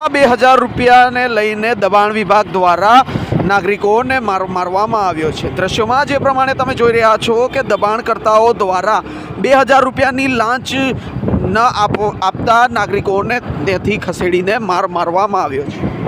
2000 રૂપિયાને લઈને દબાણ વિભાગ દ્વારા નાગરિકોને મારવામાં આવ્યો છે। દ્રશ્યોમાં જે પ્રમાણે તમે જોઈ રહ્યા છો કે દબાણકર્તાઓ દ્વારા 2000 રૂપિયાની લાંચ ન આપતા નાગરિકોને ત્યાંથી ખસેડીને મારવામાં આવ્યો છે।